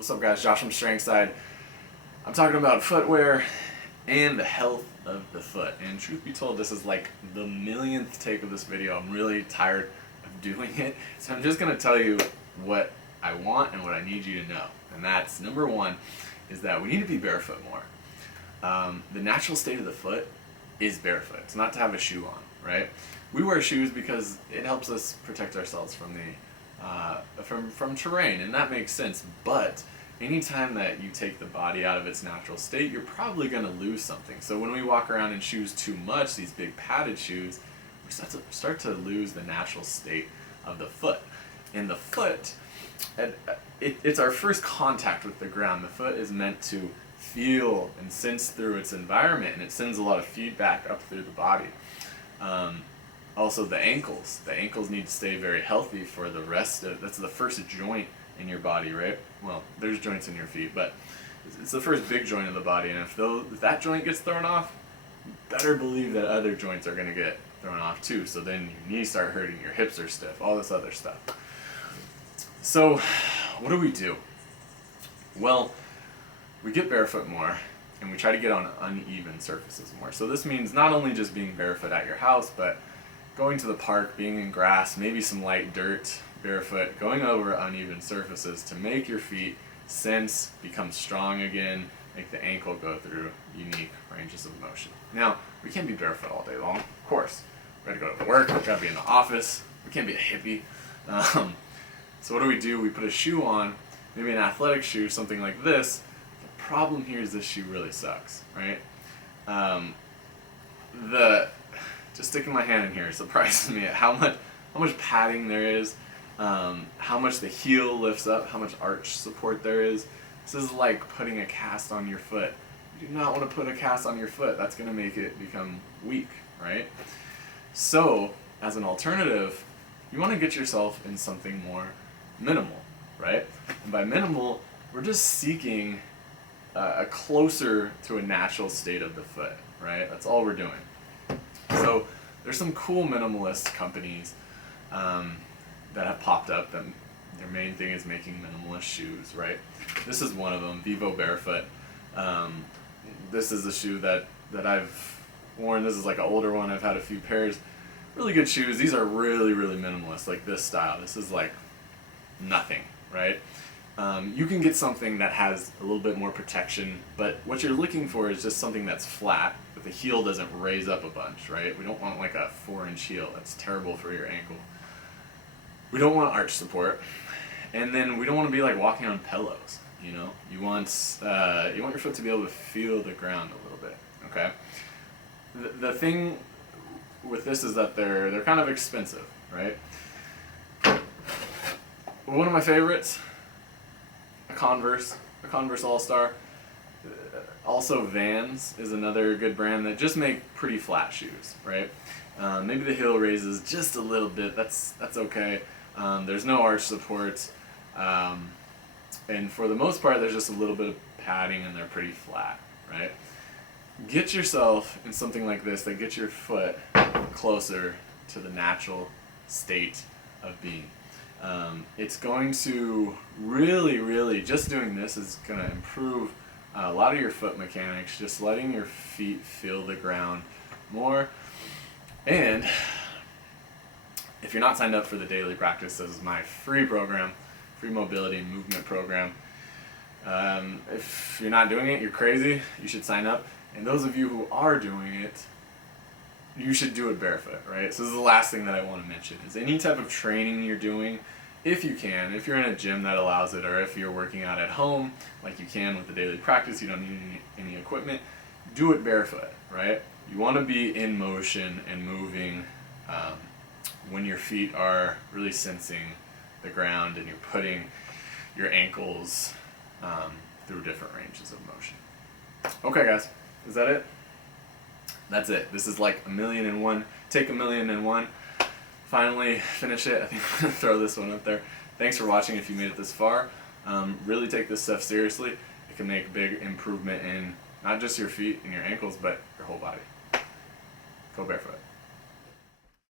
What's up, guys? Josh from Strength Side. I'm talking about footwear and the health of the foot. And truth be told, this is like the millionth take of this video. I'm really tired of doing it. So I'm just going to tell you what I want and what I need you to know. And that's, number one, is that we need to be barefoot more. The natural state of the foot is barefoot. It's not to have a shoe on, right? We wear shoes because it helps us protect ourselves from the from terrain, and that makes sense. But anytime that you take the body out of its natural state, you're probably going to lose something. So when we walk around in shoes too much, these big padded shoes, we start to lose the natural state of the foot. And the foot, it's our first contact with the ground. The foot is meant to feel and sense through its environment, and it sends a lot of feedback up through the body. Also the ankles need to stay very healthy for the rest of, that's the first joint in your body, right? Well, there's joints in your feet, but it's the first big joint in the body, and if that joint gets thrown off, you better believe that other joints are going to get thrown off too. So then your knees start hurting, your hips are stiff, all this other stuff. So what do? Well, we get barefoot more, and we try to get on uneven surfaces more. So this means not only just being barefoot at your house, but going to the park, being in grass, maybe some light dirt, barefoot, going over uneven surfaces to make your feet sense, become strong again, make the ankle go through unique ranges of motion. Now, we can't be barefoot all day long, of course. We gotta go to work, we gotta be in the office, we can't be a hippie. So what do? We put a shoe on, maybe an athletic shoe, something like this. The problem here is this shoe really sucks, right? Just sticking my hand in here surprises me at how much padding there is, how much the heel lifts up, how much arch support there is. This is like putting a cast on your foot. You do not want to put a cast on your foot. That's going to make it become weak, right? So, as an alternative, you want to get yourself in something more minimal, right? And by minimal, we're just seeking a closer to a natural state of the foot, right? That's all we're doing. So there's some cool minimalist companies that have popped up that their main thing is making minimalist shoes, right? This is one of them, Vivo Barefoot. This is a shoe that I've worn. This is like an older one. I've had a few pairs. Really good shoes. These are really, really minimalist, like this style. This is like nothing, right? You can get something that has a little bit more protection, but what you're looking for is just something that's flat, but the heel doesn't raise up a bunch, right? We don't want like a 4-inch heel. That's terrible for your ankle. We don't want arch support, and then we don't want to be like walking on pillows, you know? You want your foot to be able to feel the ground a little bit, okay? The thing with this is that they're kind of expensive, right? One of my favorites, a Converse All-Star. Also Vans is another good brand that just make pretty flat shoes, right? Maybe the heel raises just a little bit, that's okay. There's no arch support, and for the most part there's just a little bit of padding and they're pretty flat, right? Get yourself in something like this that gets your foot closer to the natural state of being. It's going to really, just doing this is going to improve a lot of your foot mechanics, just letting your feet feel the ground more. And if you're not signed up for the daily practice, this is my free program, free mobility and movement program. If you're not doing it, you're crazy. You should sign up. And those of you who are doing it, you should do it barefoot, right? So this is the last thing that I want to mention, is any type of training you're doing, if you can, if you're in a gym that allows it, or if you're working out at home, like you can with the daily practice, you don't need any equipment, do it barefoot, right? You want to be in motion and moving when your feet are really sensing the ground and you're putting your ankles through different ranges of motion. Okay, guys, is that it? That's it. This is like 1,000,001. Take 1,000,001. Finally finish it. I think I'm going to throw this one up there. Thanks for watching if you made it this far. Really take this stuff seriously. It can make big improvement in not just your feet and your ankles, but your whole body. Go barefoot.